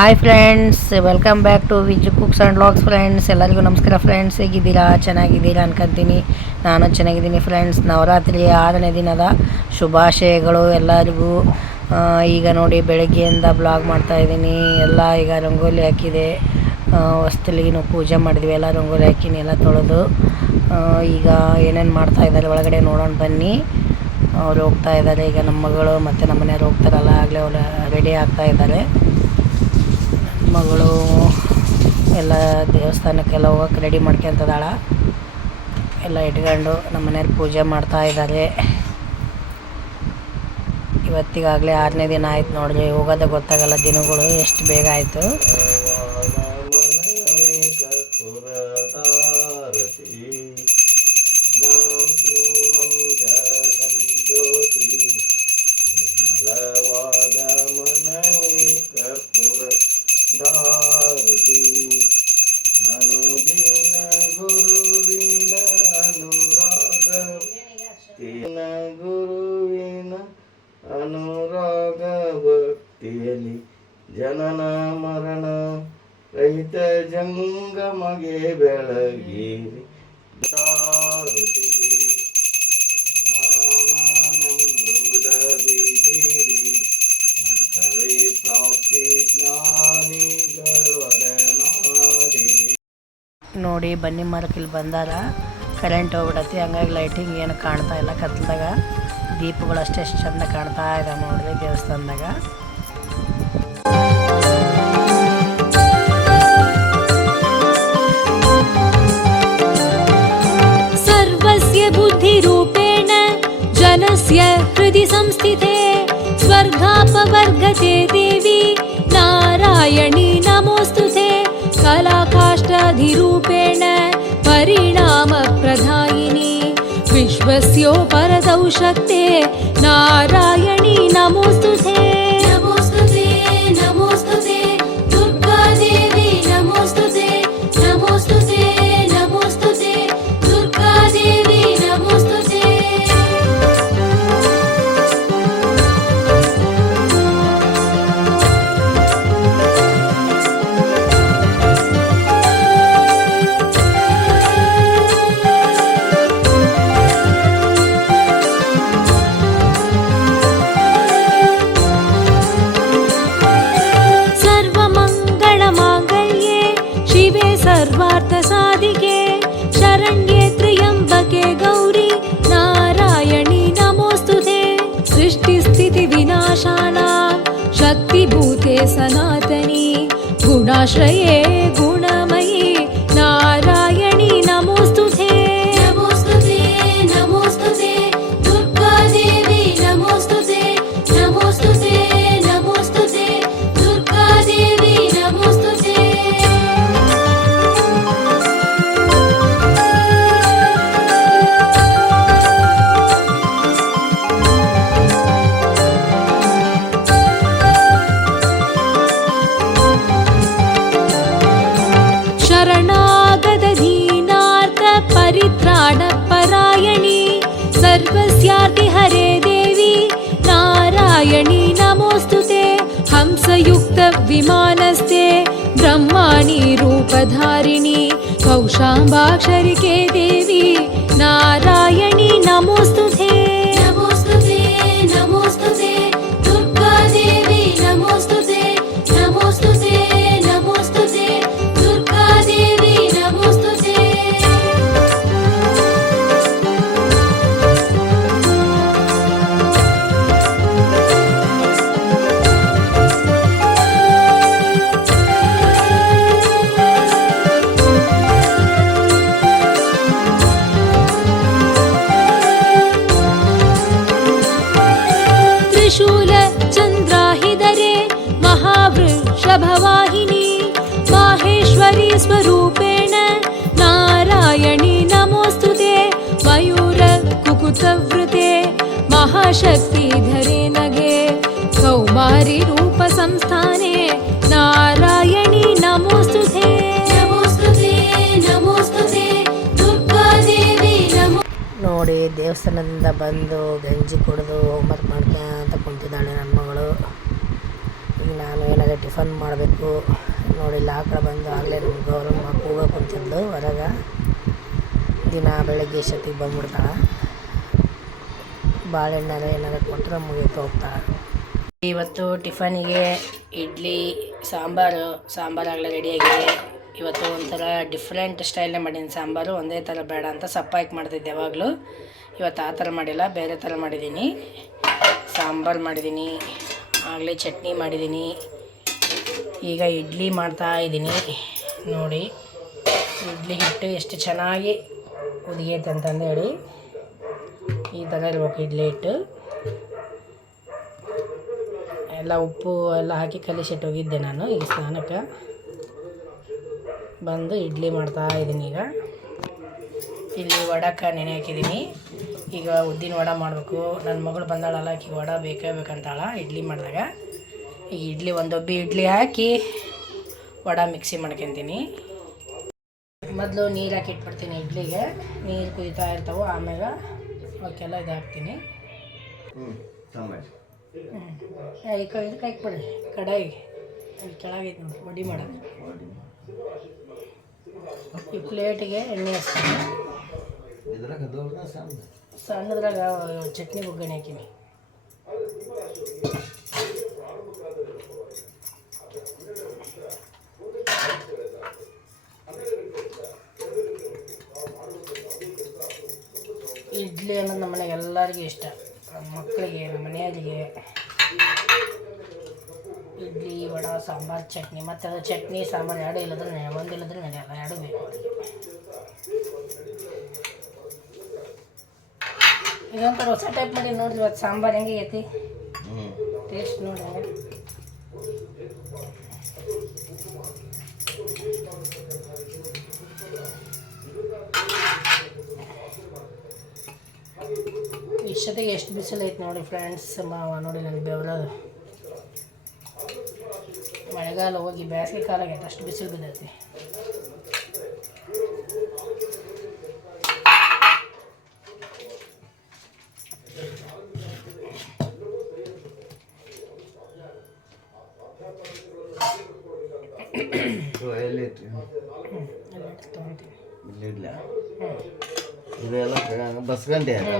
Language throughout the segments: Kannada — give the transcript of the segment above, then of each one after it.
Hi friends welcome back to Vij cooks and logs friends ಎಲ್ಲರಿಗೂ ನಮಸ್ಕಾರ ಫ್ರೆಂಡ್ಸ್ ಹೇಗಿದ್ದೀರಾ? ಚೆನ್ನಾಗಿದ್ದೀರಾ ಅನ್ಕೊಂತೀನಿ. ನಾನು ಚೆನ್ನಾಗಿದ್ದೀನಿ ಫ್ರೆಂಡ್ಸ್ ನವರಾತ್ರಿ ಆರನೇ ದಿನದ ಶುಭಾಶಯಗಳು ಎಲ್ಲರಿಗೂ. ಈಗ ನೋಡಿ ಬೆಳಗ್ಗೆಯಿಂದ ಬ್ಲಾಗ್ ಮಾಡ್ತಾಯಿದ್ದೀನಿ ಎಲ್ಲ ಈಗ ರಂಗೋಲಿ ಹಾಕಿದೆ. ಹೊಸ್ತಲಿಗಿನೂ ಪೂಜೆ ಮಾಡಿದ್ವಿ. ಎಲ್ಲ ರಂಗೋಲಿ ಹಾಕಿನಿ ಎಲ್ಲ ತೊಳೆದು ಈಗ ಏನೇನು ಮಾಡ್ತಾ ಇದ್ದಾರೆ ಒಳಗಡೆ ನೋಡೋಣ ಬನ್ನಿ. ಅವ್ರು ಹೋಗ್ತಾ ಇದ್ದಾರೆ. ಈಗ ನಮ್ಮ ಮಗಳು ಮತ್ತು ನಮ್ಮ ಮನೆಯವ್ರು ಹೋಗ್ತಾರಲ್ಲ, ಆಗಲೇ ಅವ್ರು ರೆಡಿ ಆಗ್ತಾ ಇದ್ದಾರೆ. ಮಗಳು ಎಲ್ಲ ದೇವಸ್ಥಾನಕ್ಕೆಲ್ಲ ಹೋಗಕ್ಕೆ ರೆಡಿ ಮಾಡ್ಕೊಂತದಾಳ. ಎಲ್ಲ ಇಟ್ಕೊಂಡು ನಮ್ಮ ಮನೆಯವ್ರು ಪೂಜೆ ಮಾಡ್ತಾ ಇದ್ದಾರೆ. ಇವತ್ತಿಗಾಗಲೇ ಆರನೇ ದಿನ ಆಯ್ತು ನೋಡಿರಿ, ಹೋಗೋದೇ ಗೊತ್ತಾಗಲ್ಲ, ದಿನಗಳು ಎಷ್ಟು ಬೇಗ ಆಯಿತು. ಜನನ ಮರಣ, ರಹಿತ ಜಂಗಮಗೆ ಬೆಳಗಿರಿ. ನೋಡಿ, ಬನ್ನಿ ಮರಕ್ಕೆ ಬಂದಾರ. ಕರೆಂಟ್ ಹೋಗ್ಬಿಡತ್ತಿ. ಹಂಗಾಗಿ ಲೈಟಿಂಗ್ ಏನು ಕಾಣ್ತಾ ಇಲ್ಲ ಕತ್ತಲದಾಗ. ದೀಪಗಳು ಅಷ್ಟೇ ಚಂದ ಕಾಣ್ತಾ ಇದ್ದಾವೆ ನೋಡ್ರಿ ದೇವಸ್ಥಾನದಾಗ. हृदि संस्थिते स्वर्गापवर्गते देवी। नारायणी नमोऽस्तु ते कलाकाष्ठाधिरूपेण परिणामप्रदायिनी। विश्वस्योपरतौ शक्ते नारायणी नमोऽस्तु ते गुणाश्रये नारायणी नमोऽस्तु ते हंसयुक्तविमानस्ते ब्रह्माणि रूपधारिणी कौशाम्बाक्षरिके देवी नारायणी महाशक्तिधरे नगे कौमारिरूपसंस्थाने नारायणी नमोऽस्तु ते नमोऽस्तु ते नमोऽस्तु ते दुर्गादेवी नमो ನೋಡಿ ದೇವಸ್ಥಾನದಿಂದ ಬಂದು ಗಂಜಿ ಕುಡಿದು ಹೋಮ್ವರ್ಕ್ ಮಾಡ್ಕೊಂತ ಕುಂತಿದ್ದಾಳೆ ನನ್ನ ಮಗಳು ಈಗ ನಾನು ಏನಾದ್ರು ಟಿಫನ್ ಮಾಡಬೇಕು ನೋಡಿ ಇಲ್ಲಿ ಆ ಕಡೆ ಬಂದು ಆಗಲೇ ನಮ್ಮ ಗೌರಮ್ಮ ಕೂಗ ಕುಂತಿದ್ಲು ಹೊರಗೆ ದಿನ ಬೆಳಗ್ಗೆ ಎಷ್ಟೊತ್ತಿಗೆ ಬಂದ್ಬಿಡ್ತಾಳೆ ಬಾಳೆಹಣ್ಣಾರ ಏನಾರ ಕೊಟ್ಟರೆ ಮುಗೀತು ಹೋಗ್ತಾರೆ. ಇವತ್ತು ಟಿಫನಿಗೆ ಇಡ್ಲಿ, ಸಾಂಬಾರು ಸಾಂಬಾರಾಗಲೇ ರೆಡಿಯಾಗಿದೆ. ಇವತ್ತು ಒಂಥರ ಡಿಫ್ರೆಂಟ್ ಸ್ಟೈಲ್ನೇ ಮಾಡೀನಿ ಸಾಂಬಾರು. ಒಂದೇ ಥರ ಬೇಡ ಅಂತ ಸಪ್ಪಾಯ್ಕೆ ಮಾಡ್ತಿದ್ದೆ ಯಾವಾಗಲೂ. ಇವತ್ತು ಆ ಥರ ಮಾಡಿಲ್ಲ, ಬೇರೆ ಥರ ಮಾಡಿದ್ದೀನಿ. ಸಾಂಬಾರು ಮಾಡಿದ್ದೀನಿ, ಆಗಲೇ ಚಟ್ನಿ ಮಾಡಿದ್ದೀನಿ. ಈಗ ಇಡ್ಲಿ ಮಾಡ್ತಾ ಇದ್ದೀನಿ. ನೋಡಿ, ಇಡ್ಲಿ ಹಿಟ್ಟು ಎಷ್ಟು ಚೆನ್ನಾಗಿ ಉದಿಗೈತೆ ಅಂತಂದು ಹೇಳಿ ಈ ಥರ ಇರ್ಬೇಕು, ಇಡ್ಲಿ ಹಿಟ್ಟು. ಎಲ್ಲ ಉಪ್ಪು ಎಲ್ಲ ಹಾಕಿ ಕಲಿಸಿಟ್ಟು ಹೋಗಿದ್ದೆ ನಾನು ಈಗ ಸ್ನಾನಕ್ಕೆ. ಬಂದು ಇಡ್ಲಿ ಮಾಡ್ತಾ ಇದ್ದೀನಿ ಈಗ. ಇಲ್ಲಿ ವಡಕ್ಕೆ ನೆನೆ ಹಾಕಿದ್ದೀನಿ. ಈಗ ಉದ್ದಿನ ವಡ ಮಾಡಬೇಕು. ನನ್ನ ಮಗಳು ಬಂದಾಳಲ್ಲ ಆಕಿ ವಡ ಬೇಕೇ ಬೇಕಂತಾಳ ಇಡ್ಲಿ ಮಾಡಿದಾಗ. ಈಗ ಇಡ್ಲಿ ಒಂದೊಬ್ಬಿ ಇಡ್ಲಿ ಹಾಕಿ ವಡ ಮಿಕ್ಸಿ ಮಾಡ್ಕೊತೀನಿ. ಮೊದಲು ನೀರು ಹಾಕಿ ಇಟ್ಬಿಡ್ತೀನಿ ಇಡ್ಲಿಗೆ. ನೀರು ಕುದಿತಾ ಇರ್ತಾವೆ ಆಮೇಲೆ ಅವಕ್ಕೆಲ್ಲ ಇದು ಹಾಕ್ತೀನಿ ಹ್ಞೂ ಕೈ ಈ ಕಡೆ ಇದಕ್ಕೆ ಕಡಾಯಿಗೆ ಕಡಾಯಿ. ಅಲ್ಲಿ ಕೆಳಗೈತೆ ನೋಡಿ ವಡಿ ಮಾಡೋದು. ಈ ಪ್ಲೇಟಿಗೆ ಎಣ್ಣೆ ಹಾಕ್ತೀನಿ. ಸಣ್ಣದ್ರಾಗ ಚಟ್ನಿ ಒಗ್ಗರಣೆ ಹಾಕೀನಿ. ಇಡ್ಲಿ ಅನ್ನೋದು ನಮ್ಮ ಮನೆಗೆ ಎಲ್ಲರಿಗೂ ಇಷ್ಟ. ನಮ್ಮ ಮಕ್ಕಳಿಗೆ, ನಮ್ಮ ಮನೆಯವರಿಗೆ. ಇಡ್ಲಿ, ವಡ, ಸಾಂಬಾರು, ಚಟ್ನಿ. ಮತ್ತು ಅದು ಚಟ್ನಿ, ಸಾಂಬಾರು ಎರಡು ಇಲ್ಲದ್ರೆ ಒಂದಿಲ್ಲದ್ರೆ ನಡೆಯಲ್ಲ ಎರಡು ಬೇಕು ಇದೊಂಥರ ಹೊಸ ಟೈಪ್ ಮಾಡಿ ನೋಡ್ರಿ ಇವತ್ತು ಸಾಂಬಾರು ಹೆಂಗೆ ಐತಿ ಟೇಸ್ಟ್ ನೋಡಿ ಇಷ್ಟೊತ್ತಿಗೆ ಎಷ್ಟು ಬಿಸಿಲು ಐತೆ ನೋಡಿ ಫ್ರೆಂಡ್ಸ್ ಮಾವ ನೋಡಿ ನನಗೆ ಬೆವರೋದು. ಮಳೆಗಾಲ ಹೋಗಿ ಬೇಸಿಗೆ ಕಾಲ ಆಗೈತೆ ಅಷ್ಟು ಬಿಸಿಲು ಬಿದ್ದೈತಿ. ಸೊ ಎಲ್ಲಿ ಇಟ್ರಿ ಎಲ್ಲ ತೊಗೊತೀನಿ. ಇಲ್ಲಿ ಇಡ್ಲ ಹ್ಞೂ ಇದೆಲ್ಲ ಬಸ್ಗಂಟೆ ಅಲ್ಲ?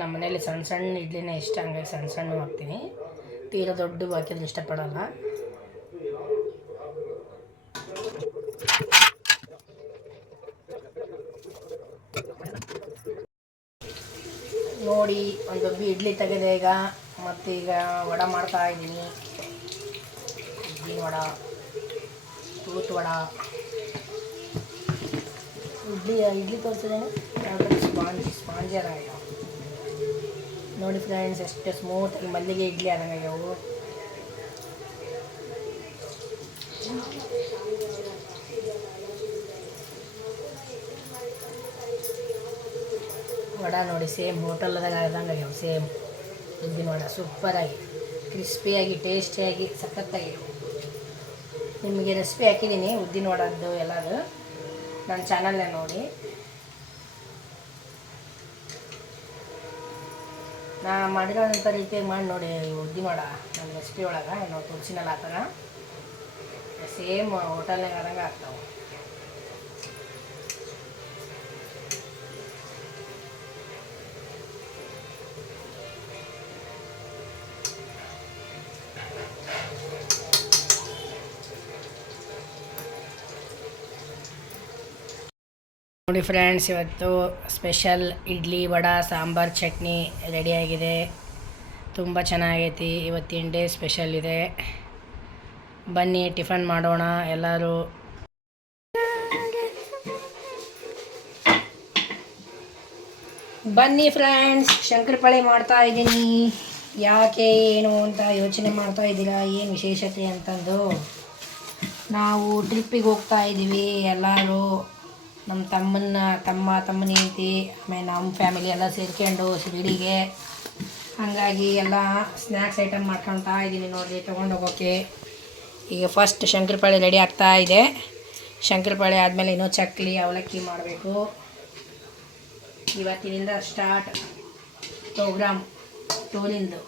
ನಮ್ಮ ಮನೇಲಿ ಸಣ್ಣ ಸಣ್ಣ ಇಡ್ಲಿನೇ ಇಷ್ಟ, ಹಂಗಾಗಿ ಸಣ್ಣ ಸಣ್ಣ ಹಾಕ್ತೀನಿ ತೀರಾ ದೊಡ್ಡ ಹಾಕಿದ್ರೆ ಇಷ್ಟಪಡಲ್ಲ. ನೋಡಿ, ಒಂದು ಇಡ್ಲಿ ತೆಗೆದೆ ಈಗ. ಮತ್ತೀಗ ವಡ ಮಾಡ್ತಾ ಇದ್ದೀನಿ. ಇಡ್ಲಿ ವಡ ತೂತ್ ವಡ. ಇಡ್ಲಿ ಇಡ್ಲಿ ತೋರಿಸಿದ್ದೇನೆ. ಸ್ಪಾಂಜ್ ಸ್ಪಾಂಜ್ ಆದಂಗಾಗ್ಯಾವ ನೋಡಿ ಫ್ರೆಂಡ್ಸ್ ಎಷ್ಟು ಸ್ಮೂತಾಗಿ ಮಲ್ಲಿಗೆ ಇಡ್ಲಿ ಆದಂಗಾಗ್ಯಾವು ವಡ ನೋಡಿ ಸೇಮ್ ಹೋಟೆಲ್ದಾಗ ಆದಂಗೆ ಆಗ್ಯಾವ ಸೇಮ್ ಉದ್ದಿನ ವಡ ಸೂಪರಾಗಿ ಕ್ರಿಸ್ಪಿಯಾಗಿ ಟೇಸ್ಟಿಯಾಗಿ ಸಖತ್ತಾಗಿ. ನಿಮಗೆ ರೆಸಿಪಿ ಹಾಕಿದ್ದೀನಿ, ಉದ್ದಿನ ವಡದ್ದು ಎಲ್ಲದು. ನನ್ನ ಚಾನಲ್ನೇ ನೋಡಿ. ನಾ ಮಾಡಿರೋಂಥ ರೀತಿಯಾಗಿ ಮಾಡಿ ನೋಡಿ, ಉದ್ದಿ ವಡ ನಮ್ಮ ರೆಸಿಪಿ ಒಳಗೆ ನಾವು ತುಳಸಿನಲ್ಲ ಥರ ಸೇಮ್ ಹೋಟೆಲ್ನಾಗ ಆದಂಗೆ ಆಗ್ತಾವೆ. ನೋಡಿ ಫ್ರೆಂಡ್ಸ್, ಇವತ್ತು ಸ್ಪೆಷಲ್ ಇಡ್ಲಿ, ವಡ, ಸಾಂಬಾರ್, ಚಟ್ನಿ ರೆಡಿಯಾಗಿದೆ ತುಂಬ ಚೆನ್ನಾಗೈತಿ. ಇವತ್ತಿನ ಡೇ ಸ್ಪೆಷಲ್ ಇದೆ. ಬನ್ನಿ, ಟಿಫನ್ ಮಾಡೋಣ ಎಲ್ಲರೂ. ಬನ್ನಿ ಫ್ರೆಂಡ್ಸ್, ಶಂಕರಪಾಳೆ ಮಾಡ್ತಾ ಇದ್ದೀನಿ. ಯಾಕೆ, ಏನು ಅಂತ ಯೋಚನೆ ಮಾಡ್ತಾ ಇದ್ದೀರಾ? ಏನು ವಿಶೇಷತೆ ಅಂತಂದು? ನಾವು ಟ್ರಿಪ್ಪಿಗೆ ಹೋಗ್ತಾ ಇದ್ದೀವಿ ಎಲ್ಲರೂ. ನಮ್ಮ ತಮ್ಮನ್ನ, ತಮ್ಮ ತಮ್ಮನ ಹೆಂಡತಿ ಆಮೇಲೆ ನಮ್ಮ ಫ್ಯಾಮಿಲಿ ಎಲ್ಲ ಸೇರ್ಕೊಂಡು ಶಿರಡಿಗೆ. ಹಾಗಾಗಿ ಎಲ್ಲ ಸ್ನ್ಯಾಕ್ಸ್ ಐಟಮ್ ಮಾಡ್ಕೊತಾ ಇದ್ದೀನಿ ನೋಡಿರಿ ಹೋಗೋಕೆ ಈಗ ಫಸ್ಟ್ ಶಂಕರಪಾಳೆ ರೆಡಿ ಆಗ್ತಾ ಇದೆ. ಶಂಕರಪಾಳೆ ಆದಮೇಲೆ ಇನ್ನೂ ಚಕ್ಲಿ, ಅವಲಕ್ಕಿ ಮಾಡಬೇಕು. ಇವತ್ತಿನಿಂದ ಸ್ಟಾರ್ಟ್ ಪ್ರೋಗ್ರಾಮ್ ಟೂರಿಂದು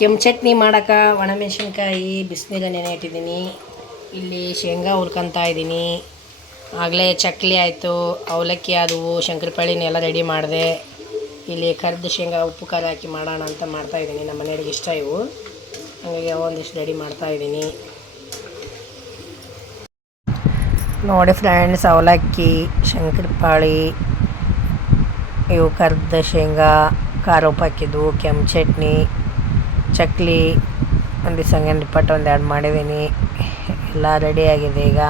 ಕೆಂಪು ಚಟ್ನಿ ಮಾಡೋಕೆ ಒಣಮೆಣ್ಸಿನ್ಕಾಯಿ, ಬಿಸಿನೀರ ನೆನೆ ಇಟ್ಟಿದ್ದೀನಿ. ಇಲ್ಲಿ ಶೇಂಗಾ ಹುರ್ಕೊತಾ ಇದ್ದೀನಿ. ಆಗಲೇ ಚಕ್ಲಿ ಆಯಿತು. ಅವಲಕ್ಕಿ, ಆದವು ಶಂಕರಪಾಳಿನ ಎಲ್ಲ ರೆಡಿ ಮಾಡಿದೆ. ಇಲ್ಲಿ ಕರ್ದು ಶೇಂಗಾ, ಉಪ್ಪು, ಖಾರ ಹಾಕಿ ಮಾಡೋಣ ಅಂತ ಮಾಡ್ತಾಯಿದ್ದೀನಿ ನಮ್ಮ ಮನೆಯವ್ರಿಗೆ ಇಷ್ಟ ಇವು. ಹಾಗಾಗಿ ಒಂದಿಷ್ಟು ರೆಡಿ ಮಾಡ್ತಾಯಿದ್ದೀನಿ ನೋಡಿ ಫ್ರೆಂಡ್ಸ್, ಅವಲಕ್ಕಿ ಶಂಕರಪಾಳಿ ಇವು ಕರ್ದ ಶೇಂಗಾ, ಖಾರ ಉಪ್ಪು ಹಾಕಿದ್ದು ಕೆಂಪು ಚಟ್ನಿ. ಚಕ್ಲಿ, ಒಂದು ಸಂಗನ್ ಪಟ್ಟು ಒಂದು ಎರಡು ಮಾಡಿದ್ದೀನಿ ಎಲ್ಲ ರೆಡಿ ಆಗಿದೆ ಈಗ.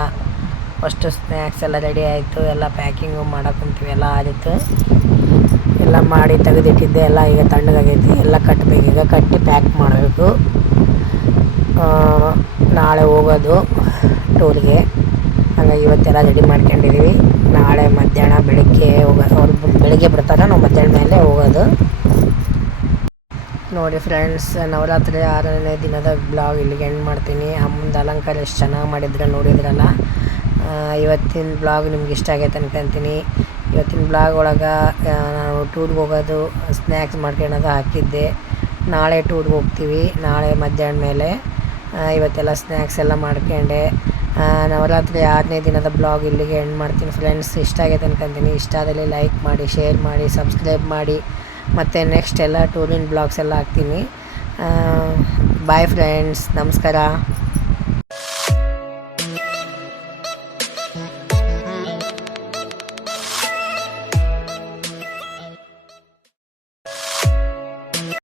ಫಸ್ಟು ಸ್ನ್ಯಾಕ್ಸ್ ಎಲ್ಲ ರೆಡಿ ಆಯಿತು. ಎಲ್ಲ ಪ್ಯಾಕಿಂಗು ಮಾಡಕ್ಕೆ ಕುಂತೀವಿ ಎಲ್ಲ ಆಯಿತು ಎಲ್ಲ ಮಾಡಿ ತೆಗೆದಿಟ್ಟಿದ್ದೆ. ಎಲ್ಲ ಈಗ ತಣ್ಣಗಾಗೈತಿ. ಎಲ್ಲ ಕಟ್ಟಬೇಕು ಈಗ ಕಟ್ಟಿ ಪ್ಯಾಕ್ ಮಾಡಬೇಕು. ನಾಳೆ ಹೋಗೋದು ಟೂರಿಗೆ ಹಾಗಾಗಿ ಇವತ್ತೆಲ್ಲ ರೆಡಿ ಮಾಡ್ಕೊಂಡಿದ್ದೀವಿ ನಾಳೆ ಮಧ್ಯಾಹ್ನ ಬೆಳಗ್ಗೆ ಹೋಗೋದು ಅವ್ರು ಬೆಳಗ್ಗೆ ಬಿಡ್ತಾರೆ ನಾವು ಮಧ್ಯಾಹ್ನ ಮೇಲೆ ಹೋಗೋದು. ನೋಡಿ ಫ್ರೆಂಡ್ಸ್ ನವರಾತ್ರಿ ಆರನೇ ದಿನದ ಬ್ಲಾಗ್ ಇಲ್ಲಿಗೆ ಎಂಡ್ ಮಾಡ್ತೀನಿ. ಅಮ್ಮಂದು ಅಲಂಕಾರ ಎಷ್ಟು ಚೆನ್ನಾಗಿ ಮಾಡಿದ್ರೆ ನೋಡಿದ್ರಲ್ಲ? ಇವತ್ತಿನ ಬ್ಲಾಗ್ ನಿಮ್ಗೆ ಇಷ್ಟ ಆಗೈತೆ ಅನ್ಕೊಂತೀನಿ. ಇವತ್ತಿನ ಬ್ಲಾಗ್ ಒಳಗೆ ನಾನು ಟೂರ್ಗೆ ಹೋಗೋದು ಸ್ನ್ಯಾಕ್ಸ್ ಮಾಡ್ಕೊಳ್ಳೋದು ಹಾಕಿದ್ದೆ. ನಾಳೆ ಟೂರ್ಗೆ ಹೋಗ್ತೀವಿ, ನಾಳೆ ಮಧ್ಯಾಹ್ನ ಮೇಲೆ. ಇವತ್ತೆಲ್ಲ ಸ್ನ್ಯಾಕ್ಸ್ ಎಲ್ಲ ಮಾಡ್ಕೊಂಡೆ. ನವರಾತ್ರಿ ಆರನೇ ದಿನದ ಬ್ಲಾಗ್ ಇಲ್ಲಿಗೆ ಎಂಡ್ ಮಾಡ್ತೀನಿ ಫ್ರೆಂಡ್ಸ್ ಇಷ್ಟ ಆಗೈತೆ ಅನ್ಕೊಂತೀನಿ. ಇಷ್ಟ ಆದಲ್ಲಿ ಲೈಕ್ ಮಾಡಿ ಶೇರ್ ಮಾಡಿ ಸಬ್ಸ್ಕ್ರೈಬ್ ಮಾಡಿ. ಮತ್ತು ನೆಕ್ಸ್ಟ್ ಎಲ್ಲ ಟೂರಿನ ಬ್ಲಾಗ್ಸ್ ಎಲ್ಲ ಹಾಕ್ತೀನಿ. ಬಾಯ್ ಫ್ರೆಂಡ್ಸ್ ನಮಸ್ಕಾರ.